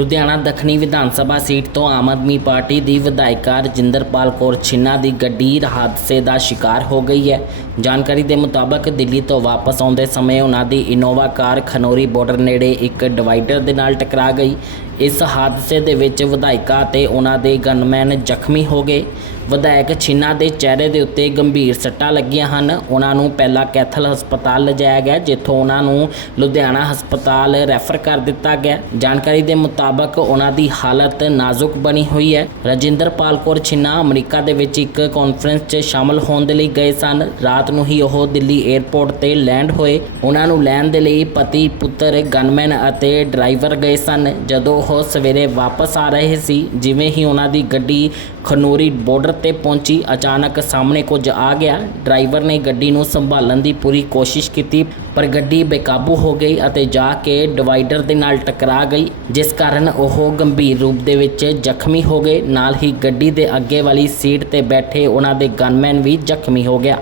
ਲੁਧਿਆਣਾ ਦੱਖਣੀ ਵਿਧਾਨ ਸਭਾ ਸੀਟ ਤੋਂ ਆਮ ਆਦਮੀ ਪਾਰਟੀ ਦੀ ਵਿਧਾਇਕਾ ਰਜਿੰਦਰਪਾਲ ਕੌਰ ਛਿੰਨਾ ਦੀ ਗੱਡੀ ਹਾਦਸੇ ਦਾ ਸ਼ਿਕਾਰ ਹੋ ਗਈ ਹੈ। ਜਾਣਕਾਰੀ ਦੇ ਮੁਤਾਬਕ ਦਿੱਲੀ ਤੋਂ ਵਾਪਸ ਆਉਂਦੇ ਸਮੇਂ ਉਹਨਾਂ ਦੀ ਇਨੋਵਾ ਕਾਰ ਖਨੌਰੀ ਬਾਰਡਰ ਨੇੜੇ ਇੱਕ ਡਿਵਾਈਡਰ ਦੇ ਨਾਲ ਟਕਰਾ ਗਈ। ਇਸ ਹਾਦਸੇ ਦੇ ਵਿੱਚ ਵਿਧਾਇਕਾ ਅਤੇ ਉਹਨਾਂ ਦੇ ਗਨਮੈਨ ਜ਼ਖਮੀ ਹੋ ਗਏ। ਵਿਧਾਇਕ ਛਿੰਨਾ ਦੇ ਚਿਹਰੇ ਦੇ ਉੱਤੇ ਗੰਭੀਰ ਸੱਟਾਂ ਲੱਗੀਆਂ ਹਨ। ਉਹਨਾਂ ਨੂੰ ਪਹਿਲਾਂ ਕੈਥਲ ਹਸਪਤਾਲ ਲਿਜਾਇਆ ਗਿਆ, ਜਿੱਥੋਂ ਉਹਨਾਂ ਨੂੰ ਲੁਧਿਆਣਾ ਹਸਪਤਾਲ ਰੈਫਰ ਕਰ ਦਿੱਤਾ ਗਿਆ। ਜਾਣਕਾਰੀ ਦੇ ਮੁਤਾਬਕ ਉਹਨਾਂ ਦੀ ਹਾਲਤ ਨਾਜ਼ੁਕ ਬਣੀ ਹੋਈ ਹੈ। ਰਜਿੰਦਰਪਾਲ ਕੌਰ ਛਿੰਨਾ ਅਮਰੀਕਾ ਦੇ ਵਿੱਚ ਇੱਕ ਕਾਨਫਰੰਸ 'ਚ ਸ਼ਾਮਲ ਹੋਣ ਦੇ ਲਈ ਗਏ ਸਨ। ਰਾਤ ਨੂੰ ਹੀ ਉਹ ਦਿੱਲੀ 에ਅਰਪੋਰਟ ਤੇ ਲੈਂਡ ਹੋਏ। ਉਹਨਾਂ ਨੂੰ ਲੈਣ ਦੇ ਲਈ ਪਤੀ, ਪੁੱਤਰ, ਗਨਮੈਨ ਅਤੇ ਡਰਾਈਵਰ ਗਏ ਸਨ। ਜਦੋਂ ਉਹ ਸਵੇਰੇ ਵਾਪਸ ਆ ਰਹੇ ਸੀ। ਜਿਵੇਂ ਹੀ ਉਹਨਾਂ ਦੀ ਗੱਡੀ ਖਨੂਰੀ ਬਾਰਡਰ ਤੇ ਪਹੁੰਚੀ, ਅਚਾਨਕ ਸਾਹਮਣੇ ਕੁਝ ਆ ਗਿਆ। ਡਰਾਈਵਰ ਨੇ ਗੱਡੀ ਨੂੰ ਸੰਭਾਲਣ ਦੀ ਪੂਰੀ ਕੋਸ਼ਿਸ਼ ਕੀਤੀ, ਪਰ ਗੱਡੀ ਬੇਕਾਬੂ ਹੋ ਗਈ ਅਤੇ ਜਾ ਕੇ ਡਿਵਾਈਡਰ ਦੇ ਨਾਲ ਟਕਰਾ ਗਈ, ਜਿਸ ਕਾਰਨ ਉਹ ਗੰਭੀਰ ਰੂਪ ਦੇ ਵਿੱਚ ਜ਼ਖਮੀ ਹੋ ਗਏ। ਨਾਲ ਹੀ ਗੱਡੀ ਦੇ ਅੱਗੇ ਵਾਲੀ ਸੀਟ ਤੇ ਬੈਠੇ ਉਹਨਾਂ ਦੇ ਗਨਮੈਨ ਵੀ ਜ਼ਖਮੀ ਹੋ ਗਿਆ।